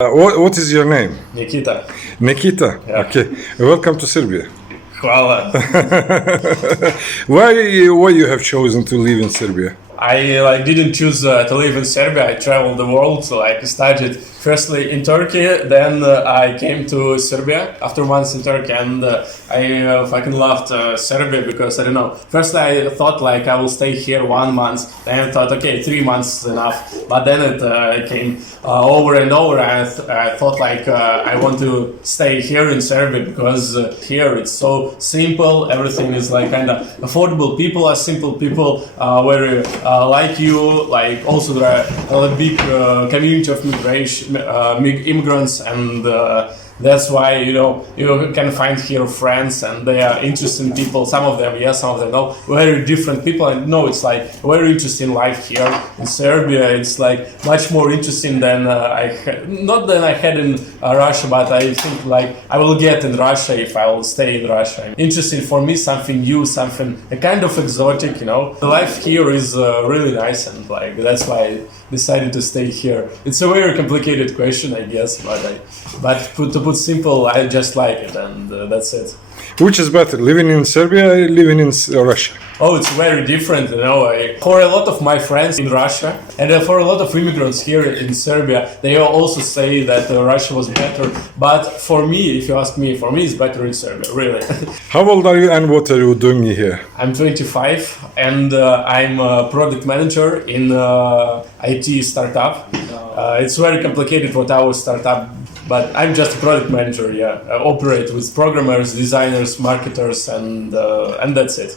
Uh, what, what is your name? Nikita. Nikita. Yeah. Okay. Welcome to Serbia. Hvala. Why why you have chosen to live in Serbia? I like didn't choose uh, to live in Serbia. I traveled the world. So like started firstly in Turkey, then uh, I came to Serbia after months in Turkey, and uh, I uh, fucking loved uh, Serbia because I don't know. First I thought like I will stay here one month. Then I thought okay, three months is enough. But then it uh, came over and over. I, th- I thought like I want to stay here in Serbia because here it's so simple. Everything is like kind of affordable. People are simple people, very uh, like you. Like also there are a big uh, community of migration, uh, immigrants, and uh, that's why you know you can find here friends, and they are interesting people. Some of them yes, some of them no. Very different people, and no, it's like very interesting life here in Serbia. It's like much more interesting than uh, I ha- not than I had in uh, Russia, but I think like I will get in Russia if I will stay in Russia. Interesting for me, something new, something a kind of exotic. You know, the life here is uh, really nice, and like that's why I decided to stay here. It's a very complicated question, I guess, but I, but put, put simple, I just like it, and uh, that's it. Which is better, living in Serbia or living in Russia? Oh, it's very different, you know. I, for a lot of my friends in Russia, and uh, for a lot of immigrants here in Serbia, they also say that uh, Russia was better. But for me, if you ask me, for me, it's better in Serbia, really. How old are you and what are you doing here? I'm 25 and uh, I'm a product manager in uh, IT startup. Uh, it's very complicated what our startup, but I'm just a product manager. Yeah, I operate with programmers, designers, marketers, and uh, and that's it.